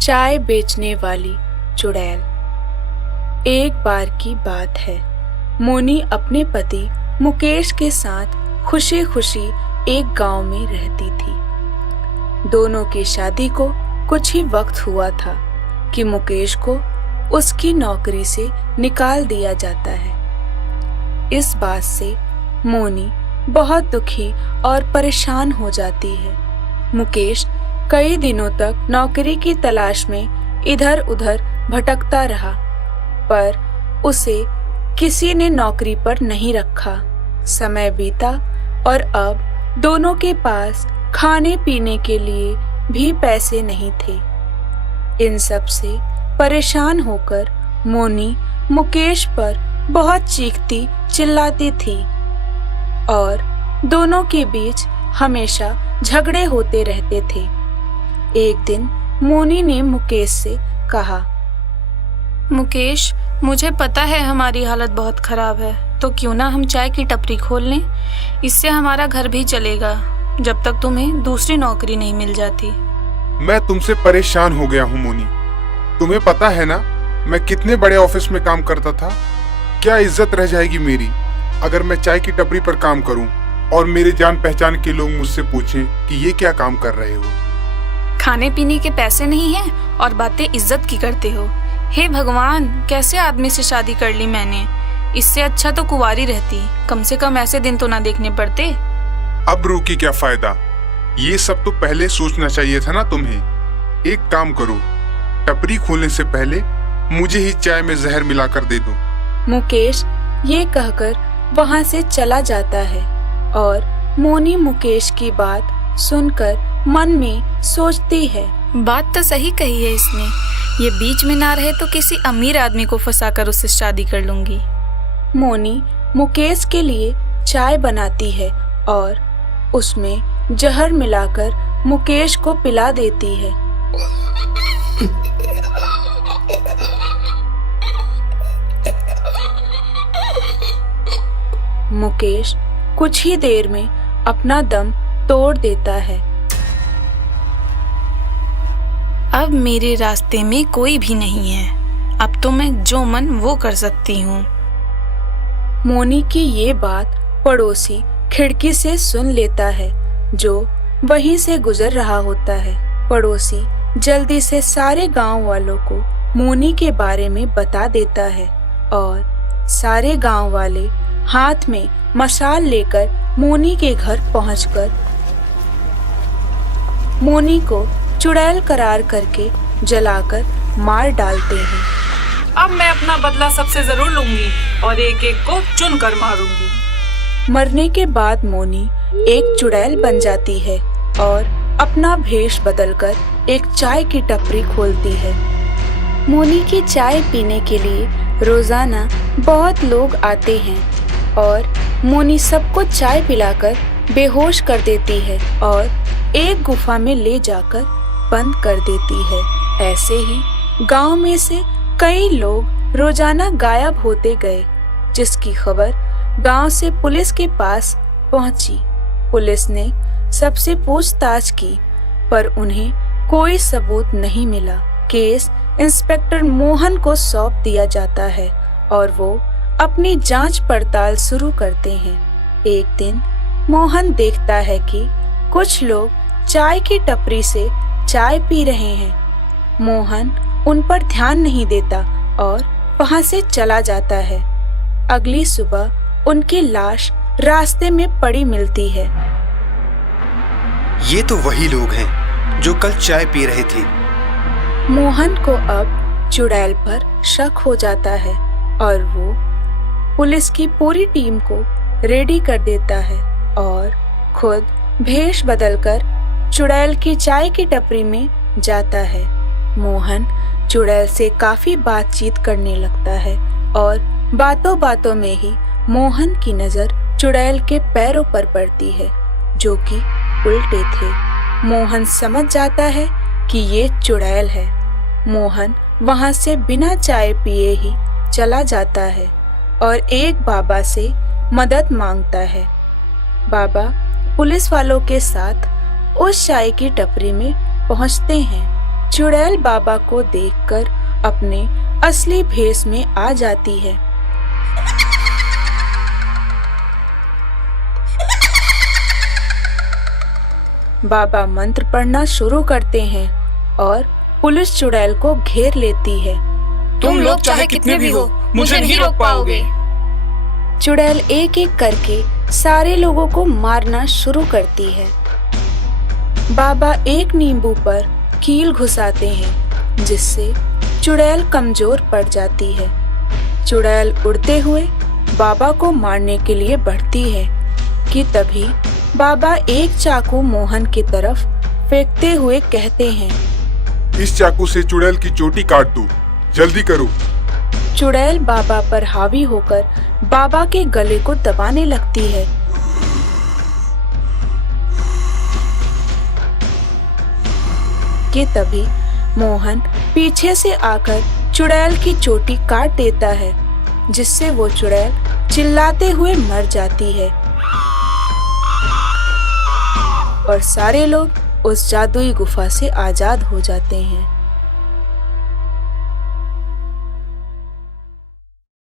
चाय बेचने वाली चुड़ैल। एक बार की बात है, मोनी अपने पति मुकेश के साथ खुशी खुशी एक गांव में रहती थी। दोनों की शादी को कुछ ही वक्त हुआ था कि मुकेश को उसकी नौकरी से निकाल दिया जाता है। इस बात से मोनी बहुत दुखी और परेशान हो जाती है। मुकेश कई दिनों तक नौकरी की तलाश में इधर उधर भटकता रहा, पर उसे किसी ने नौकरी पर नहीं रखा। समय बीता और अब दोनों के पास खाने पीने के लिए भी पैसे नहीं थे। इन सब से परेशान होकर मोनी मुकेश पर बहुत चीखती चिल्लाती थी और दोनों के बीच हमेशा झगड़े होते रहते थे। एक दिन मोनी ने मुकेश से कहा, मुकेश, मुझे पता है हमारी हालत बहुत खराब है, तो क्यों ना हम चाय की टपरी खोल लें। इससे हमारा घर भी चलेगा जब तक तुम्हें दूसरी नौकरी नहीं मिल जाती। मैं तुमसे परेशान हो गया हूँ मोनी। तुम्हें पता है ना मैं कितने बड़े ऑफिस में काम करता था। क्या इज्जत रह जाएगी मेरी अगर मैं चाय की टपरी पर काम करूं और मेरे जान पहचान के लोग मुझसे पूछें कि ये क्या काम कर रहे हो। खाने पीने के पैसे नहीं हैं और बातें इज्जत की करते हो। हे भगवान, कैसे आदमी से शादी कर ली मैंने। इससे अच्छा तो कुंवारी रहती, कम से कम ऐसे दिन तो ना देखने पड़ते। अब रो के क्या फायदा, ये सब तो पहले सोचना चाहिए था ना तुम्हें। एक काम करो, टपरी खोलने से पहले मुझे ही चाय में जहर मिलाकर दे दो। मुकेश ये कहकर वहां से चला जाता है और मोनी मुकेश की बात सुनकर मन में सोचती है, बात तो सही कही है इसने। ये बीच में ना रहे तो किसी अमीर आदमी को फंसाकर उससे शादी कर लूंगी। मोनी मुकेश के लिए चाय बनाती है और उसमें जहर मिलाकर मुकेश को पिला देती है। मुकेश कुछ ही देर में अपना दम तोड़ देता है। अब मेरे रास्ते में कोई भी नहीं है। अब तो मैं जो मन वो कर सकती हूँ। मोनी की ये बात पड़ोसी खिड़की से सुन लेता है, जो वहीं से गुजर रहा होता है। पड़ोसी जल्दी से सारे गांव वालों को मोनी के बारे में बता देता है और सारे गांव वाले हाथ में मशाल लेकर मोनी के घर पहुंचकर मोनी को चुड़ैल करार करके जलाकर मार डालते हैं। अब मैं अपना बदला सबसे जरूर लूंगी और एक एक को चुन कर मारूंगी। मरने के बाद मोनी एक चुड़ैल बन जाती है और अपना भेष बदलकर एक चाय की टपरी खोलती है। मोनी की चाय पीने के लिए रोजाना बहुत लोग आते हैं और मोनी सबको चाय पिलाकर बेहोश कर देती है और एक गुफा में ले जाकर बंद कर देती है। ऐसे ही गांव में से कई लोग रोजाना गायब होते गए, जिसकी खबर गांव से पुलिस के पास पहुंची। पुलिस ने सबसे पूछताछ की, पर उन्हें कोई सबूत नहीं मिला। केस इंस्पेक्टर मोहन को सौंप दिया जाता है और वो अपनी जांच पड़ताल शुरू करते हैं। एक दिन मोहन देखता है कि कुछ लोग चाय की टपरी से चाय पी रहे हैं। मोहन उन पर ध्यान नहीं देता और वहां से चला जाता है। अगली सुबह उनकी लाश रास्ते में पड़ी मिलती है। ये तो वही लोग हैं जो कल चाय पी रहे थे। मोहन को अब चुड़ैल पर शक हो जाता है और वो पुलिस की पूरी टीम को रेडी कर देता है और खुद भेष बदलकर चुड़ैल की चाय की टपरी में जाता है। मोहन चुड़ैल से काफी बातचीत करने लगता है और बातों बातों में ही मोहन की नजर चुड़ैल के पैरों पर पड़ती है, जो कि उल्टे थे। मोहन समझ जाता है कि ये चुड़ैल है। मोहन वहां से बिना चाय पिए ही चला जाता है और एक बाबा से मदद मांगता है। बाबा पुलिस वालों के साथ उस चाय की टपरी में पहुंचते हैं। चुड़ैल बाबा को देखकर अपने असली भेष में आ जाती है। बाबा मंत्र पढ़ना शुरू करते हैं और पुलिस चुड़ैल को घेर लेती है। तुम लोग चाहे कितने भी हो, मुझे नहीं रोक पाओगे। चुड़ैल एक एक करके सारे लोगों को मारना शुरू करती है। बाबा एक नींबू पर कील घुसाते हैं, जिससे चुड़ैल कमजोर पड़ जाती है। चुड़ैल उड़ते हुए बाबा को मारने के लिए बढ़ती है कि तभी बाबा एक चाकू मोहन की तरफ फेंकते हुए कहते हैं, इस चाकू से चुड़ैल की चोटी काट दो, जल्दी करो। चुड़ैल बाबा पर हावी होकर बाबा के गले को दबाने लगती है। कि तभी मोहन पीछे से आकर चुड़ैल की चोटी काट देता है, जिससे वो चुड़ैल चिल्लाते हुए मर जाती है और सारे लोग उस जादुई गुफा से आजाद हो जाते हैं।